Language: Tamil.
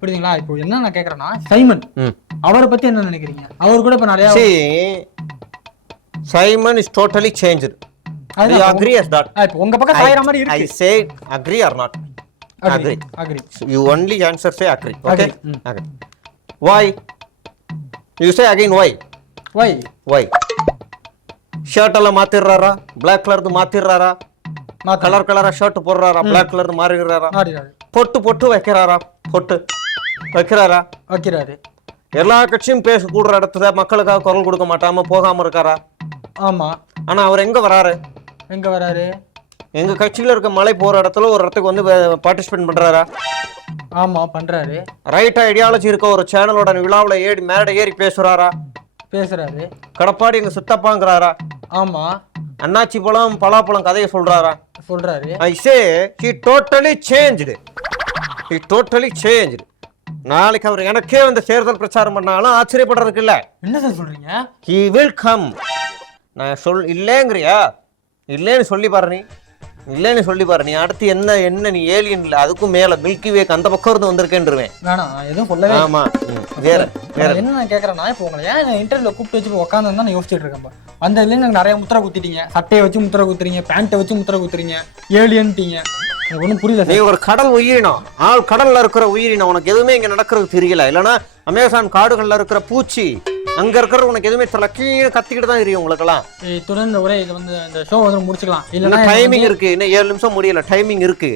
புரியுதுங்களா? இப்போ என்ன நான் கேக்குறேன்னா, சைமன் அவரை பத்தி என்ன நினைக்கிறீங்க? அவர் கூட இப்ப நிறைய Simon is totally changed. Do you agree as that? இப்போ உங்க பக்கம் சாயற மாதிரி இருக்கு. I say agree or not? Agree. You only answer say agree. Okay? Agree. Why? You say again why? Why? Shirt எல்லாம் மாத்திடுறாரா? பிளாக் கலர்து மாத்திடுறாரா? கலர் கலரா ஷர்ட் போடுறாரா? பிளாக் கலர்து மாறிடுறாரா? பொட்டு வைக்கிறாரா? பொட்டு வைக்கிறாரா? எல்லா கட்சியும் பேச கூடுற இடத்துல மக்களுக்காக குரல் கொடுக்க மாட்டாம போகாம இருக்காரா? ஆமா. ஆனா அவர் எங்க வராரு? எங்க கட்சியில இருக்க மலை போற இடத்துல ஒரு இடத்துக்கு வந்து பார்ட்டிசிபேட் பண்றாரா? ஆமா, பண்றாரு. ரைட் ஐடியாலஜி இருக்க ஒரு சேனலோட விழாவுல மேடை ஏறி பேசுறாரு. கடப்பாடி எங்க சித்தப்பாங்கிறாரா? ஆமா. அண்ணாச்சி பழம் பலாப்பழம் கதையை சொல்றாரு. I say he totally changed. நாளைக்கு அவர் எனக்கே வந்து தேர்தல் பிரச்சாரம் பண்ணாலும் ஆச்சரியப்படுறதுக்கு இல்ல. என்ன சார் சொல்றீங்க? He will come. நான் இல்லைங்கிறியா? இல்லைன்னு சொல்லி பாரு நீ அடுத்து என்ன நீ ஏலியன் இல்ல அதுக்கும் மேல மில்கி வேக்கு அந்த பக்கம் இருந்து வந்திருக்கேன்றுவேன். வேணாம், எதுவும் சொல்லவே. ஆமா. வேற என்ன நான் கேக்குறேன்னா, இப்போ உங்களை ஏன் இன்டர்வியூல கூப்பிட்டு வச்சு உட்காந்து தான் நான் யோசிச்சுட்டு இருக்கேன். அந்த இதுல எனக்கு நிறைய முத்திரை குத்திட்டீங்க, சட்டையை வச்சு முத்திரை குத்துறீங்க, பேண்ட்டை வச்சு முத்திரை குத்துறீங்க, ஏலியன்ட்டீங்க. எனக்கு ஒன்றும் புரியல. நீ ஒரு கடல் உயிரினம், கடல்ல இருக்கிற உயிரினம், உனக்கு எதுவுமே இங்க நடக்கிறது தெரியல. இல்லைன்னா அமேசான் காடுகள்ல இருக்கிற பூச்சி அங்க இருக்கிற உனக்கு எதுவுமே தெரியல, கீழே கத்திக்கிட்டு தான் தெரியும் உங்களுக்கு எல்லாம். இத்துடன் ஒரே இது வந்து இந்த ஷோ வந்து முடிச்சுக்கலாம். இல்லைன்னா டைமிங் இருக்கு, இன்னும் 7 நிமிஷம் முடியல, டைமிங் இருக்கு.